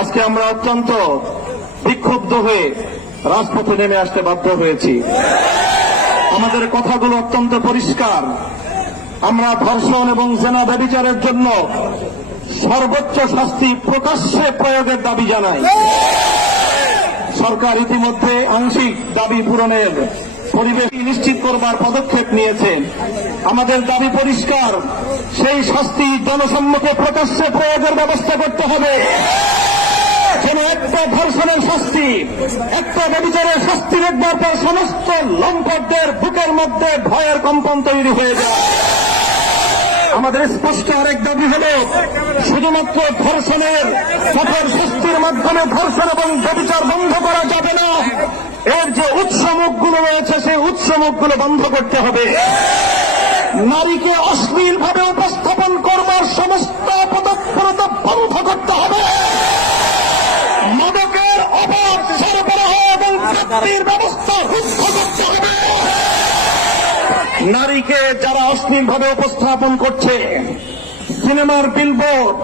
আজকে আমরা অত্যন্ত বিক্ষুব্ধ হয়ে রাজপথে নেমে আসতে বাধ্য হয়েছি। আমাদের কথাগুলো অত্যন্ত পরিষ্কার। আমরা ধর্ষণ এবং জেনা ব্যভিচারের জন্য সর্বোচ্চ শাস্তি প্রকাশ্যে প্রয়োগের দাবি জানাই। সরকার ইতিমধ্যে আংশিক দাবি পূরণের পরিবেশ নিশ্চিত করবার পদক্ষেপ নিয়েছে। আমাদের দাবি পরিষ্কার, সেই শাস্তি জনসম্মুখে প্রকাশ্যে প্রয়োগের ব্যবস্থা করতে হবে। যেন একটা ধর্ষণের শাস্তি, একটা ব্যভিচারের শাস্তি দেখবার পর সমস্ত লম্পটদের বুকের মধ্যে ভয়ের কম্পন তৈরি হয়ে যায়। আমাদের স্পষ্ট আরেক দাবি হল, শুধুমাত্র ধর্ষণের কঠোর শাস্তির মাধ্যমে ধর্ষণ এবং ব্যভিচার বন্ধ করা যাবে না। এর যে উৎসমুখগুলো রয়েছে সেই উৎসমুখগুলো বন্ধ করতে হবে। নারীকে অশ্লীলভাবে উপস্থাপন করবার সমস্ত পদক্ষেপ বন্ধ করতে হবে। মাদকের অবাধ সরবরাহ এবং প্রাপ্তির ব্যবস্থা রুদ্ধ করতে হবে। নারীকে যারা অশ্লীলভাবে উপস্থাপন করছে, সিনেমার বিলবোর্ড,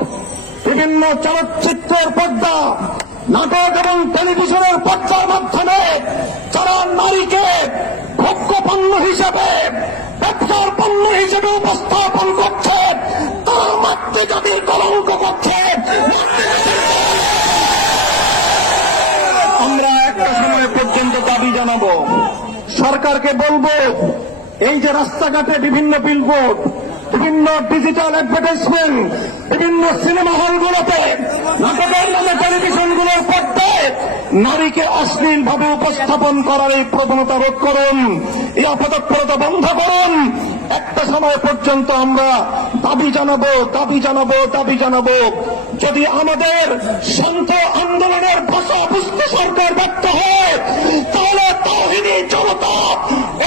বিভিন্ন চলচ্চিত্রের পর্দা, নাটক এবং টেলিভিশনের পর্দার মাধ্যমে যারা নারীকে ভোগ্য পণ্য হিসেবে, ব্যবসার পণ্য হিসেবে উপস্থাপন করছে, তারা মাতৃজাতির কলঙ্ক করছে। আমরা একটা সময় পর্যন্ত দাবি জানাবো, সরকারকে বলবো, এই যে রাস্তাঘাটে বিভিন্ন বিলবোর্ড, বিভিন্ন ডিজিটাল অ্যাডভার্টাইজমেন্ট, বিভিন্ন সিনেমা হলগুলোতে, নাটকের নামে টেলিভিশনগুলোর পর্দায় নারীকে অশ্লীলভাবে উপস্থাপন করার এই প্রবণতা রোধ করুন, এই অপতৎপরতা বন্ধ করুন। একটা সময় পর্যন্ত আমরা দাবি জানাবো। যদি আমাদের শান্ত আন্দোলনের ভাষা বুঝতে সরকার ব্যর্থ হয়, তাহলে তাওহীদি জনতা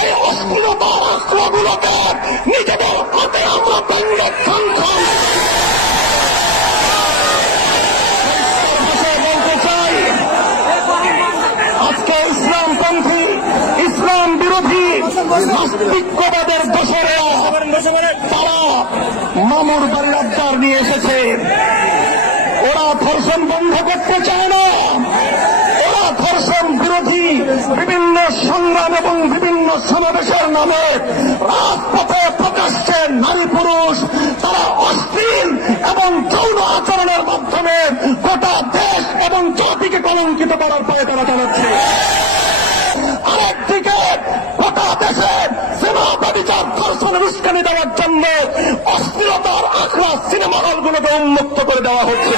এই অশ্লীলতার আশ্রয়গুলোকে নিজেদের হাতে আমরা বলতে চাই। আজকে ইসলামপন্থী, ইসলাম বিরোধী নাস্তিক্যবাদের দোসরেরা তারা মামুর বাড়ির আবদার নিয়ে এসেছে। ওরা ধর্ষণ বন্ধ করতে চায় না। ওরা ধর্ষণ বিরোধী বিভিন্ন সংগ্রাম এবং বিভিন্ন সমাবেশের নামে রাজপথে প্রকাশ্যে নারী পুরুষ তারা অশ্লীল এবং যৌন আচরণের মাধ্যমে গোটা দেশ এবং জাতিকে কলঙ্কিত করার পরে তারা চালাচ্ছে। আরেকদিকে গোটা দেশে সিনেমা ব্যভিচার ধর্ষণের উস্কানি দেওয়ার জন্য অশ্লীলতার আখড়া সিনেমা হলগুলোকে উন্মুক্ত করে দেওয়া হচ্ছে।